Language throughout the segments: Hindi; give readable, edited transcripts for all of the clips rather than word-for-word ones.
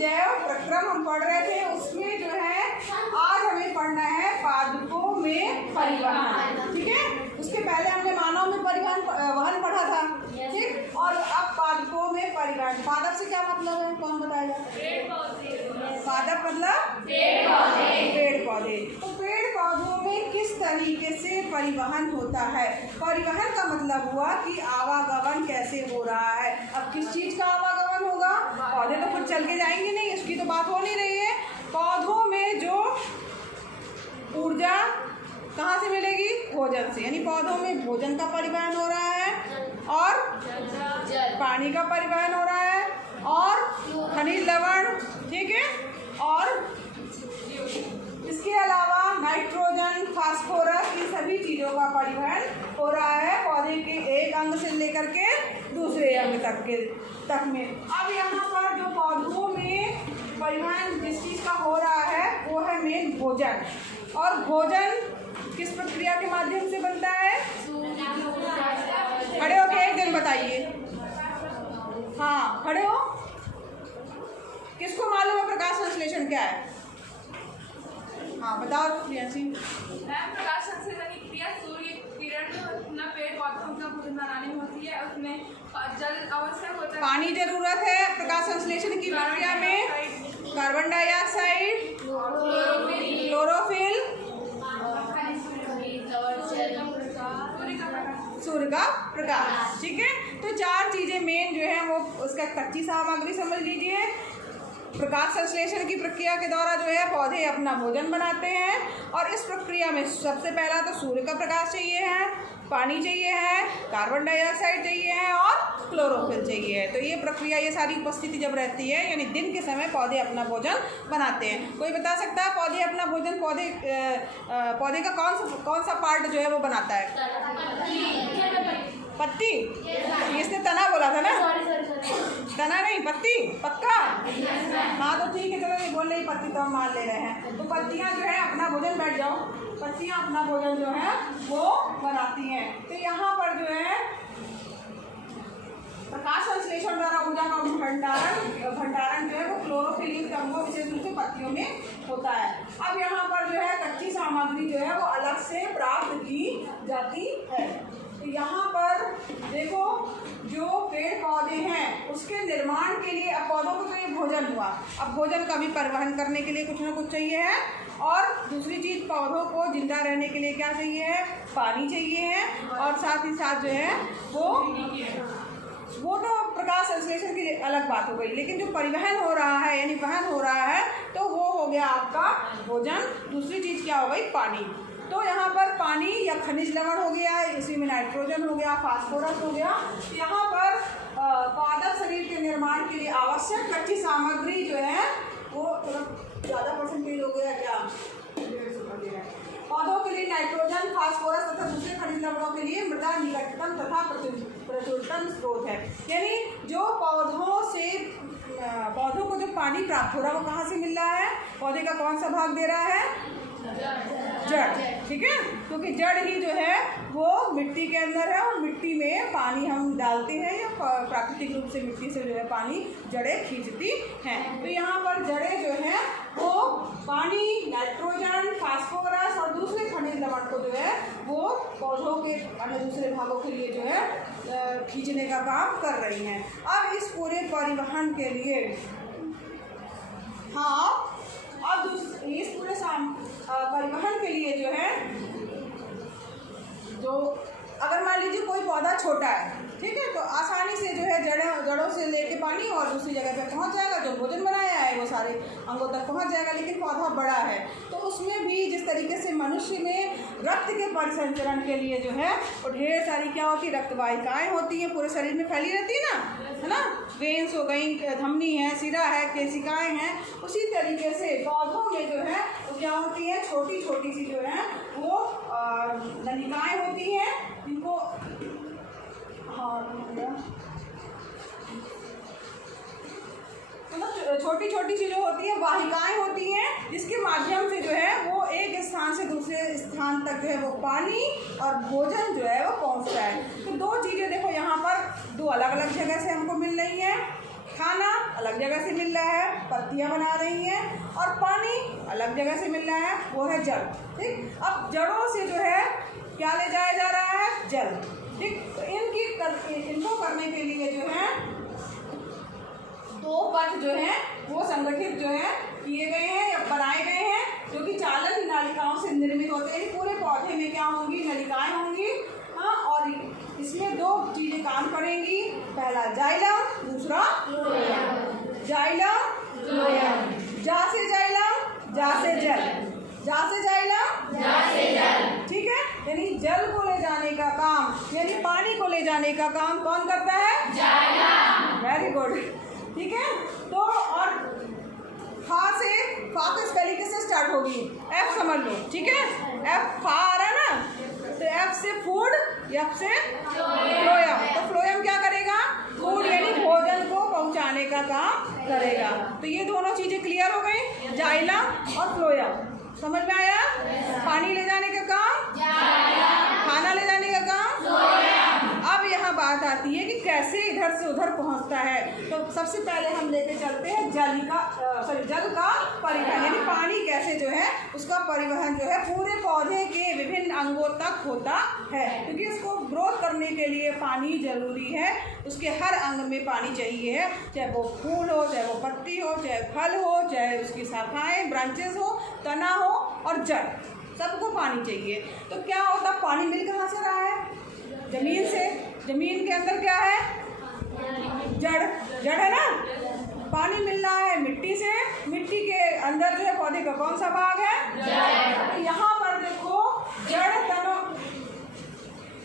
जैव प्रक्रम हम पढ़ रहे थे, उसमें जो है आज हमें पढ़ना है पादपों में परिवहन। ठीक है, उसके पहले हमने मानव में परिवहन वहन पढ़ा था। ठीक, और अब पादपों में परिवहन। पादप से क्या मतलब है, कौन बताएगा? पादप मतलब पेड़ पौधे। तो पेड़ पौधों में किस तरीके से परिवहन होता है? परिवहन का मतलब हुआ कि आवागमन कैसे हो रहा है। अब किस चीज का आवागमन होगा? पौधे तो खुद चल के जाएंगे नहीं, इसकी तो बात हो नहीं रही है। पौधों में जो ऊर्जा कहाँ से मिलेगी? भोजन से, यानी पौधों में भोजन का परिवहन हो रहा है और पानी का परिवहन हो रहा है और खनिज लवण। ठीक है, और इसके अलावा नाइट्रोजन, फास्फोरस, इन सभी चीज़ों का परिवहन हो रहा है पौधे के एक अंग से लेकर के दूसरे अंग तक में। अब यहाँ पर जो पौधों में परिवहन जिस चीज़ का हो रहा है वो है मेन भोजन। और भोजन किस प्रक्रिया के माध्यम से बनता है? खड़े हो के एक दिन बताइए। हाँ, खड़े हो। किसको मालूम है प्रकाश संश्लेषण क्या है? हाँ बताओ प्रियांशी। प्रकाश संश्लेषण की क्रिया सूर्य किरण अपना पेड़ पौधों का भोजन बनाने में होती है। उसमें जल आवश्यक होता है, पानी जरूरत है प्रकाश संश्लेषण की प्रक्रिया में। कार्बन डाइऑक्साइड, क्लोरोफिल, सूर्य का प्रकाश। ठीक है, तो चार चीजें मेन जो है वो उसका कच्ची सामग्री समझ लीजिए। प्रकाश संश्लेषण की प्रक्रिया के द्वारा जो है पौधे अपना भोजन बनाते हैं और इस प्रक्रिया में सबसे पहला तो सूर्य का प्रकाश चाहिए है, पानी चाहिए है, कार्बन डाइऑक्साइड चाहिए है और क्लोरोफिल चाहिए है। तो ये प्रक्रिया, ये सारी उपस्थिति जब रहती है यानी दिन के समय पौधे अपना भोजन बनाते हैं। कोई बता सकता है पौधे अपना भोजन पौधे का कौन सा पार्ट जो है वो बनाता है? पत्ती। इसने तना बोला था ना? तना नहीं, पत्ती। पक्का? हाँ तो ठीक है, चलो ये बोल रही पत्ती तो हम मान ले रहे हैं। तो पत्तियाँ जो है अपना भोजन, बैठ जाओ, पत्तियाँ अपना भोजन जो है वो बनाती हैं। तो यहाँ पर जो है प्रकाश संश्लेषण द्वारा ऊर्जा का भंडारण जो है वो क्लोरोफिल युक्त अंगों विशेष रूप से पत्तियों में होता है। अब यहाँ पर जो है कच्ची सामग्री जो है वो अलग से प्राप्त की जाती है। तो यहाँ पर देखो, जो पेड़ पौधे हैं उसके निर्माण के लिए, अब पौधों को तो ये भोजन हुआ, अब भोजन का भी परिवहन करने के लिए कुछ ना कुछ चाहिए है। और दूसरी चीज़, पौधों को जिंदा रहने के लिए क्या चाहिए है? पानी चाहिए है। और साथ ही साथ जो है वो तो प्रकाश संश्लेषण की अलग बात हो गई, लेकिन जो परिवहन हो रहा है यानी वहन हो रहा है तो वो हो गया आपका भोजन। दूसरी चीज़ क्या हो गई? पानी। तो यहाँ पर पानी या खनिज लवण हो गया, इसी में नाइट्रोजन हो गया, फास्फोरस हो गया। यहाँ पर पादप शरीर के निर्माण के लिए आवश्यक कच्ची सामग्री जो है वो थोड़ा ज़्यादा परसेंटेज हो गया क्या? पौधों के लिए नाइट्रोजन, फास्फोरस तथा दूसरे खनिज लवणों के लिए मृदा निकटतम तथा प्रचुरतम स्रोत है। यानी जो पौधों को जो पानी प्राप्त हो रहा है वो कहाँ से मिल रहा है? पौधे का कौन सा भाग दे रहा है? जड़। ठीक है, क्योंकि जड़ ही जो है वो मिट्टी के अंदर है और मिट्टी में पानी हम डालते हैं या प्राकृतिक रूप से मिट्टी से जो है पानी जड़ें खींचती हैं। तो यहाँ पर जड़ें जो हैं वो पानी, नाइट्रोजन, फास्फोरस और दूसरे खनिज लवण को जो है वो पौधों के अन्य दूसरे भागों के लिए जो है खींचने का काम कर रही हैं। अब इस पूरे परिवहन के लिए अब इस पूरे परिवहन के लिए जो है, जो अगर मान लीजिए कोई पौधा छोटा है, ठीक है, तो आसानी से जो है जड़ों से लेके पानी और दूसरी जगह पे पहुंच जाएगा, जो भोजन बनाया है वो सारे अंगों तक पहुंच जाएगा। लेकिन पौधा बड़ा है तो उसमें भी जिस तरीके से मनुष्य में रक्त के परिसंचरण के लिए जो है वो ढेर सारी क्या होती है? रक्त वाहिकाएँ होती हैं, पूरे शरीर में फैली रहती है ना? वेन्स हो गई, धमनी है, सिरा है, केशिकाएँ हैं। उसी तरीके से पौधों में जो है वो क्या होती है? छोटी छोटी सी जो है वो नलिकाएँ होती हैं, जिनको मतलब छोटी छोटी सी जो होती है वाहिकाएँ होती हैं, जिसके माध्यम से जो है वो एक स्थान से दूसरे स्थान तक जो है वो पानी और भोजन जो है वो पहुंचता है। तो दो चीज़ें देखो, यहाँ पर दो अलग अलग जगह से हमको मिल रही हैं। खाना अलग अलग जगह से मिल रहा है, पत्तियां बना रही हैं, और पानी अलग जगह से मिल रहा है, वो है जल। ठीक, अब जड़ों से जो है क्या ले जाया जा रहा है? जल। ठीक, तो इनको करने के लिए जो है दो पथ जो है वो संगठित जो है किए गए हैं या बनाए गए हैं, जो कि चालन नलिकाओं से निर्मित होते हैं। पूरे पौधे में क्या होंगी? नलिकाएं होंगी। हाँ, और इसमें दो चीजें काम करेंगी, पहला जाइलम, दूसरा जाइलम, जा से जाइलम, जा से जल, जा से जाइलम, जा से जल। ठीक है, यानी जल को ले जाने का काम, यानी पानी को ले जाने का काम कौन करता है? जाइलम। Very good. ठीक है, तो और फा किस तरीके से स्टार्ट होगी? एफ समझ लो। ठीक है, एफ फा आ रहा है ना, तो एफ से फूड, एफ से फ्लोयम। तो फ्लोयम क्या करेगा? फूड यानी भोजन को पहुंचाने का काम करेगा। तो ये दोनों चीजें क्लियर हो गई, जाइलम और फ्लोयम। समझ में आया? पानी ले जाने का काम, खाना ले जाने का काम। अब यहाँ बात आती है कि कैसे इधर से उधर पहुँचता है। तो सबसे पहले हम लेके चलते हैं जल का परिवहन, यानी पानी कैसे जो है उसका परिवहन जो है पूरे पौधे के विभिन्न अंगों तक होता है, क्योंकि उसको ग्रोथ करने के लिए पानी जरूरी है। उसके हर अंग में पानी चाहिए है, चाहे वो फूल हो, चाहे वो पत्ती हो, चाहे फल हो, चाहे उसकी शाखाएं, ब्रांचेस हो, तना हो और जड़, सबको पानी चाहिए। तो क्या होता, पानी मिल कहाँ से रहा है? जमीन से। जमीन के अंदर क्या है? जड़ है ना। पानी मिल रहा है मिट्टी से, मिट्टी के अंदर जो है पौधे का कौन सा भाग है? जड़। तो यहाँ पर देखो जड़ तना,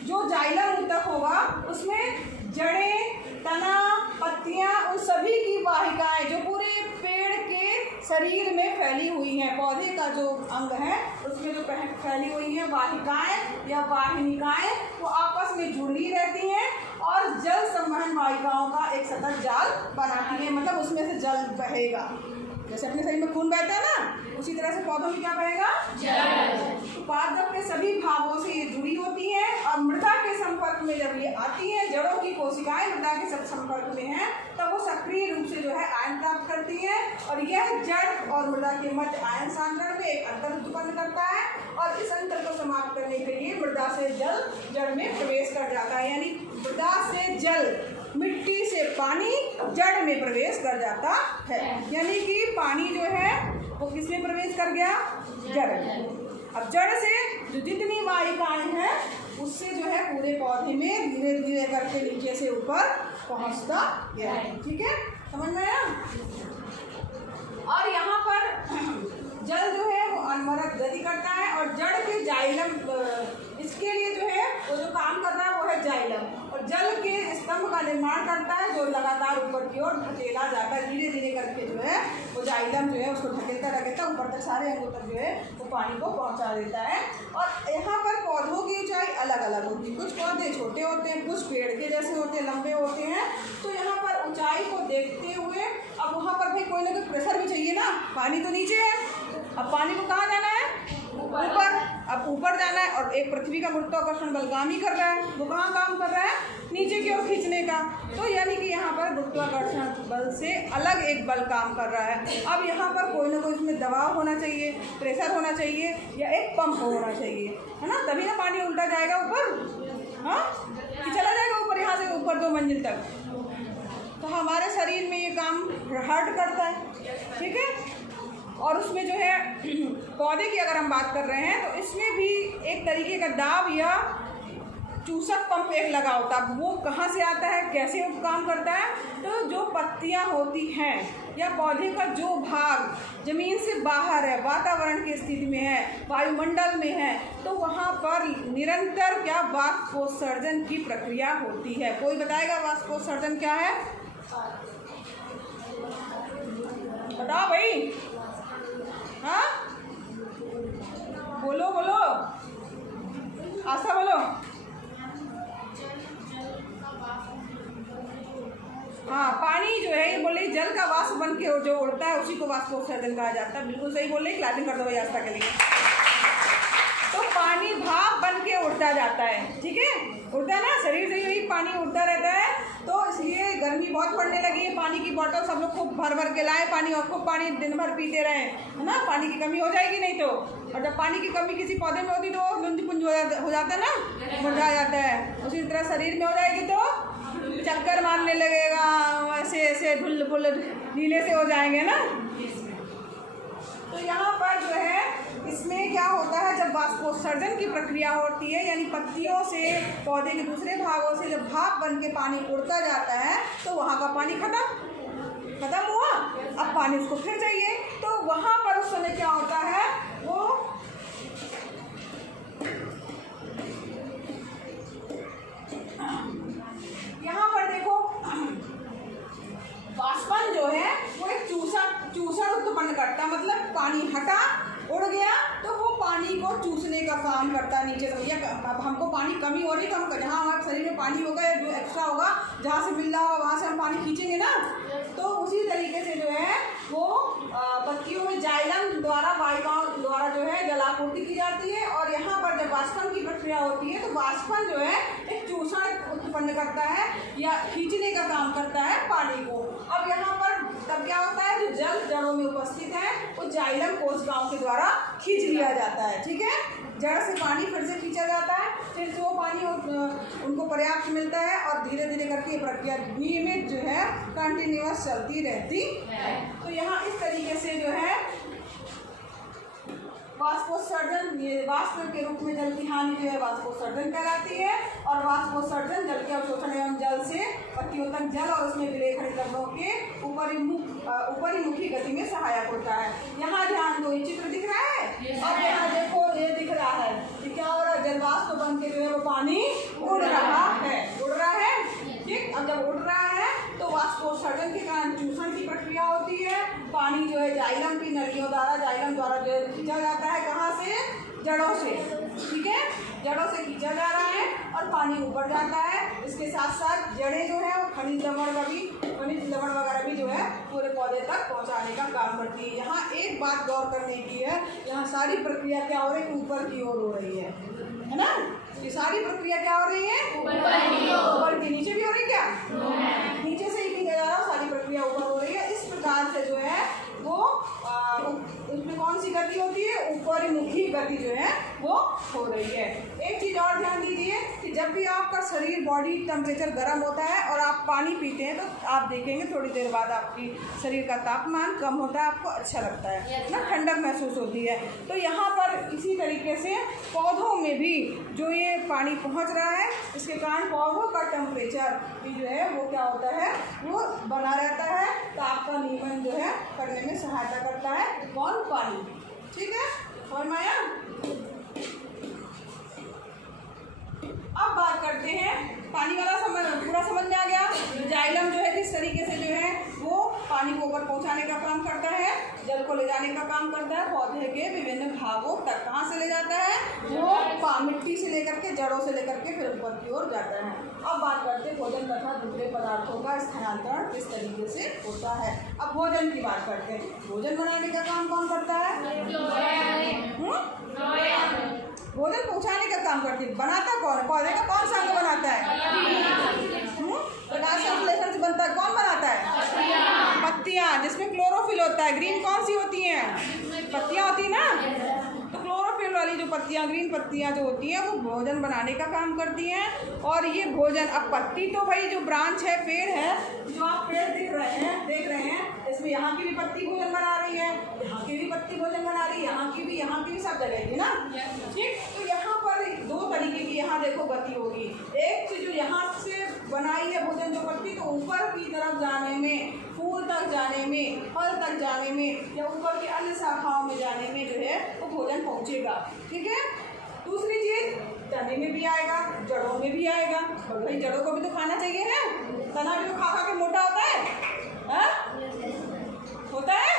जो जाइलम ऊतक होगा उसमें जड़ें, तना, पत्तियां, उन सभी की वाहिकाएं जो पूरे पेड़ के शरीर में फैली हुई हैं, पौधे का जो अंग है उसमें जो फैली हुई हैं वाहिकाएं या वाहिनिकाएं, वो आपस में जुड़ी रहती हैं और जल संवहन वाहिकाओं का एक सतत जाल बनाती है। मतलब उसमें से जल बहेगा, जैसे अपने शरीर में खून बहता है ना, उसी तरह से पौधों में क्या बहेगा? जल। तो पादप के सभी भागों से ये जुड़ी होती हैं और मृदा के संपर्क में जब ये आती है, जड़ों की कोशिकाएं मृदा के संपर्क में हैं, तब वो सक्रिय रूप से जो है आयन प्राप्त करती है और यह जड़ और मृदा के मध्य आयन सांद्रण में एक अंतर उत्पन्न करता है और इस अंतर को समाप्त करने के लिए मृदा से जल जड़ में प्रवेश कर जाता है। यानी मृदा से जल, मिट्टी से पानी जड़ में प्रवेश कर जाता है। यानी कि पानी जो है वो किसमें प्रवेश कर गया? जड़ में। अब जड़ से जो जितनी वाहिकाएं हैं उससे जो है पूरे पौधे में धीरे धीरे करके नीचे से ऊपर पहुंचता है। ठीक है, समझ में आया? और यहाँ पर जल जो है वो अनवरत गति करता है और जड़ के जाइलम, इसके लिए जो है वो जो काम कर रहा है वो है जाइलम, और जल के स्तंभ का निर्माण करता है जो लगातार ऊपर की ओर धकेला जाता है। धीरे धीरे करके जो है वो जाइलम जो है उसको धकेलता ऊपर तक, सारे अंगों तक जो है वो पानी को पहुंचा देता है। और यहाँ पर पौधों की ऊंचाई अलग अलग होती है, कुछ पौधे छोटे होते हैं, कुछ पेड़ के जैसे होते हैं, लंबे होते हैं। तो यहाँ पर ऊंचाई को देखते हुए अब वहाँ पर भाई कोई ना कोई प्रेशर भी चाहिए ना, पानी तो नीचे है, अब पानी को कहाँ जाना है? ऊपर। अब ऊपर जाना है और एक पृथ्वी का गुरुत्वाकर्षण बल काम ही कर रहा है, वो कहाँ काम कर रहा है? नीचे की ओर खींचने का। तो यानी कि यहाँ पर गुरुत्वाकर्षण बल से अलग एक बल काम कर रहा है। अब यहाँ पर कोई ना कोई इसमें दबाव होना चाहिए, प्रेशर होना चाहिए या एक पंप होना चाहिए, है ना, तभी ना पानी उल्टा जाएगा ऊपर। हाँ, कि चला जाएगा ऊपर, यहाँ से ऊपर 2 मंजिल तक। तो हमारे शरीर में ये काम हार्ट करता है। ठीक है, और उसमें जो है पौधे की अगर हम बात कर रहे हैं तो इसमें भी एक तरीके का दाब या चूसक पंप एक लगा होता है। वो कहाँ से आता है, कैसे वो काम करता है? तो जो पत्तियां होती हैं या पौधे का जो भाग जमीन से बाहर है, वातावरण की स्थिति में है, वायुमंडल में है, तो वहाँ पर निरंतर क्या वाष्पोत्सर्जन की प्रक्रिया होती है। कोई बताएगा वाष्पोत्सर्जन क्या है? बताओ भाई। हाँ, बोलो बोलो, आशा बोलो। हाँ, पानी जो है ये बोले जल का वाष्प बन के जो उड़ता है उसी को वाष्पोत्सर्जन कहा जाता है। बिल्कुल सही बोल रहे, क्लैपिंग कर दो भाई आस्था के लिए। तो पानी भाप बन के उड़ता जाता है। ठीक है, उड़ता है ना, शरीर से ही पानी उड़ता रहता है तो इसलिए गर्मी बहुत पड़ने लगी है। पानी की बोतल सब लोग खूब भर भर के लाए पानी, और खूब पानी दिन भर पीते रहे, है ना। पानी की कमी हो जाएगी नहीं तो। और जब पानी की कमी किसी पौधे में होती तो लुंज पुंज हो जाता है ना, मुरझा जाता है। उसी तरह शरीर में हो जाएगी तो चक्कर मारने लगेगा, ऐसे ऐसे ढुल फुल ढीले से हो जाएंगे ना। तो यहाँ पर जो है इसमें क्या होता है, जब वाष्पोत्सर्जन की प्रक्रिया होती है, यानी पत्तियों से पौधे के दूसरे भागों से जब भाप बन के पानी उड़ता जाता है तो वहाँ का पानी खत्म हुआ। अब पानी उसको फिर चाहिए, तो वहाँ पर उस समय क्या होता है, वो यहाँ पर देखो वाष्पन जो है वो एक चूसण उत्पन्न करता है। मतलब पानी हटा, उड़ गया तो वो पानी को चूसने का काम करता है नीचे से। अब हमको पानी कमी हो रही, तो हम जहाँ हमारे शरीर में पानी होगा या जो एक्स्ट्रा होगा, जहाँ से मिल रहा होगा वहाँ से हम पानी खींचेंगे ना। तो उसी तरीके से जो है वो पत्तियों में जाइलम द्वारा, वायुओं द्वारा जो है जलापूर्ति की जाती है। और यहाँ पर जब वाष्पन की प्रक्रिया होती है तो वाष्पन जो है एक चूसण उत्पन्न करता है या खींचने का काम करता है पानी को। अब यहाँ पर तब क्या होता है, जो जल जड़ों में उपस्थित है वो जाइलम कोशिकाओं के द्वारा खींच लिया जाता है। ठीक है, जड़ से पानी फिर से खींचा जाता है, फिर से वो पानी उनको पर्याप्त मिलता है, और धीरे धीरे करके ये प्रक्रिया नियमित जो है कंटिन्यूअस चलती रहती है। तो यहाँ इस तरीके से जो है वाष्पोत्सर्जन, ये वाष्प के रूप में जल की हानि जो है वाष्पोत्सर्जन कहलाती है। और वाष्पोत्सर्जन जल के अवशोषण एवं जल से पत्तियों तक जल और उसमें विलेखन द्रव्यों के ऊपरीमुखी गति में सहायक होता है। यहाँ ध्यान दो, ये चित्र दिख रहा है, और यहाँ देखो ये दिख रहा है कि क्या हो रहा है, जलवाष्प बन के जो है वो पानी उड़ रहा है। ठीक, अब जब उड़ रहा है तो वाष्पोत्सर्जन के कारण चूसण की प्रक्रिया होती है। पानी जो है जाइलम की नलियों द्वारा, जाइलम द्वारा जो है खींचा जाता है, कहाँ से, जड़ों से। ठीक है, जड़ों से खींचा जा रहा है और पानी ऊपर जाता है। इसके साथ साथ जड़ें जो है वो खनिज लवण वगैरह भी जो है पूरे पौधे तक पहुंचाने का काम करती है। यहाँ एक बात गौर करने की है, यहाँ सारी प्रक्रिया क्या हो रही है, ऊपर की ओर हो रही है ना। ये सारी प्रक्रिया क्या हो रही है, ऊपर की। नीचे भी हो रही है क्या, नीचे से ही खींचा जा रहा है, सारी प्रक्रिया ऊपर हो रही है। इस प्रकार से जो है वो उसमें कौन सी गति होती है, ऊपरीमुखी गति जो है वो हो रही है। एक चीज़ और ध्यान दीजिए कि जब भी आपका शरीर, बॉडी टेम्परेचर गर्म होता है और आप पानी पीते हैं तो आप देखेंगे थोड़ी देर बाद आपकी शरीर का तापमान कम होता है, आपको अच्छा लगता है ना, ठंडक महसूस होती है। तो यहाँ पर इसी तरीके से पौधों में भी जो ये पानी पहुँच रहा है, इसके कारण पौधों का टेम्परेचर भी जो है वो क्या होता है, वो बना रहता है, ताप का नियमन जो है करने में सहायता करता है। कौन, पानी। ठीक है, और माया अब बात करते हैं पानी वाला, पूरा समझ में आ गया। जाइलम जो है किस तरीके से जो है वो पानी को ऊपर पहुंचाने का काम करता है, जल को ले जाने का काम करता है पौधे के विभिन्न भागों तक। कहाँ से ले जाता है, वो मिट्टी से लेकर के, जड़ों से लेकर के फिर ऊपर की ओर जाता है। अब बात करते हैं भोजन तथा दूसरे पदार्थों का स्थानांतरण किस तरीके से होता है। अब भोजन की बात करते हैं। भोजन बनाने का काम कौन करता है, भोजन पहुँचाने का काम करती है। बनाता कौन है, पौधे का कौन सा अंग बनाता है, प्रकाश संश्लेषण से बनता है। कौन बनाता है, पत्तियाँ, जिसमें क्लोरोफिल होता है। ग्रीन कौन सी होती हैं, पत्तियाँ होती है ना, तो क्लोरोफिल वाली जो पत्तियाँ, ग्रीन पत्तियाँ जो होती हैं वो भोजन बनाने का काम करती हैं। और ये भोजन, अब पत्ती तो भाई जो ब्रांच है, पेड़ है, जो आप पेड़ देख रहे हैं इसमें यहाँ की भी पत्ती भोजन बना रही है, यहाँ की भी पत्ती भोजन बना रही है, यहाँ की भी सब जगह की ना। ठीक, तो यहाँ पर दो तरीके की यहाँ देखो गति होगी। एक चीज जो यहाँ से बनाई है भोजन जो पत्ती, तो ऊपर की तरफ जाने में, फूल तक जाने में, फल तक जाने में, या ऊपर की अन्य शाखाओं में जाने में जो है वो भोजन पहुँचेगा। ठीक है, दूसरी चीज तने में भी आएगा, जड़ों में भी आएगा। भाई जड़ों को भी तो खाना चाहिए है, तना भी तो खा के मोटा होता है, होता है।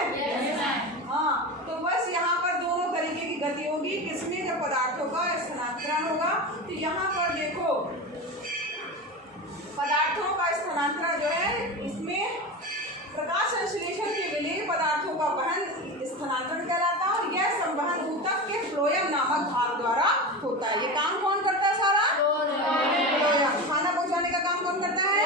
हाँ, तो बस यहाँ पर दोनों तरीके की गति होगी। किसमें, जब पदार्थों का स्थानांतरण होगा। तो यहाँ पर देखो पदार्थों का स्थानांतरण जो है, इसमें प्रकाश संश्लेषण के विलेय पदार्थों का वहन स्थानांतरण कहलाता है। और यह संवहन ऊतक के फ्लोएम नामक भाग द्वारा होता है। ये काम कौन करता है, सारा फ्लोएम। खाना पहुँचाने का काम कौन करता है,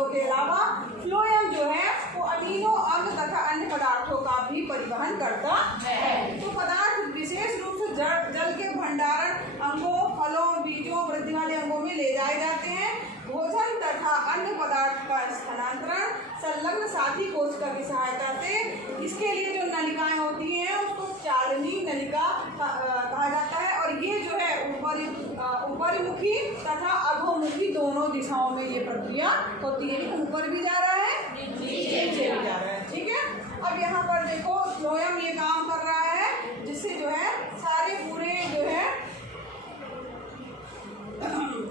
पौधों के अलावा फ्लोएम जो है वो अमीनो अम्ल तथा अन्य पदार्थों का भी परिवहन करता है। तो पदार्थ विशेष रूप से जल के भंडारण अंगों, फलों, बीजों, वृद्धि वाले अंगों में ले जाए जाते हैं। भोजन तथा अन्य पदार्थ का स्थानांतरण संलग्न साथी कोशिका की सहायता से, इसके लिए जो नलिकाएं होती हैं उसको चालनी नलिका कहा जाता है। और ये जो है ऊपरीमुखी तथा अधोमुखी दोनों दिशाओं में ये प्रक्रिया होती है। ऊपर भी जा रहा है, नीचे भी जा रहा है। ठीक है, अब यहाँ पर देखो फ्लोएम ये काम कर रहा है जिससे जो है सारे पूरे जो है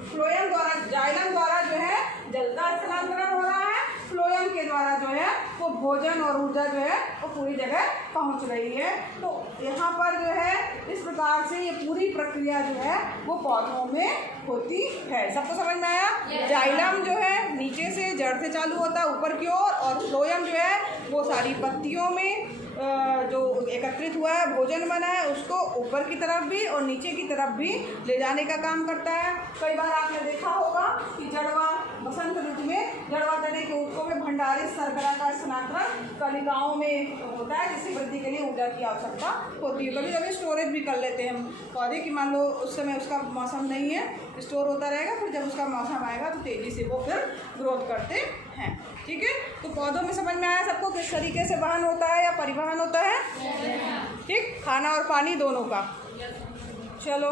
फ्लोएम द्वारा, जाइलम द्वारा जो है जल का स्थानांतरण हो रहा है। फ्लोएम के द्वारा जो है वो भोजन और ऊर्जा जो है वो पूरी जगह पहुंच रही है। तो यहाँ पर जो है इस प्रकार से ये पूरी प्रक्रिया जो है वो पौधों में होती है। सबको समझ में आया? जाइलम जो है नीचे से जड़ से चालू होता है ऊपर की ओर, और फ्लोएम जो है वो सारी पत्तियों में जो एकत्रित हुआ है, भोजन बना है, उसको ऊपर की तरफ भी और नीचे की तरफ भी ले जाने का काम करता है। कई बार आपने देखा होगा कि जड़वा बसंत ऋतु में जड़वा तने के ऊतकों में भंडारित शर्करा का स्थानांतरण कलिकाओं में होता है, जिससे वृद्धि के लिए ऊर्जा की आवश्यकता होती है। कभी कभी स्टोरेज भी कर लेते हैं हम पौधे की, मान लो उस समय उसका मौसम नहीं है, स्टोर होता रहेगा, फिर जब उसका मौसम आएगा तो तेज़ी से वो फिर ग्रोथ करते हैं। ठीक है, तो पौधों में समझ में आया सबको किस तरीके से वहन होता है या परिवहन होता है? ठीक, खाना और पानी दोनों का। चलो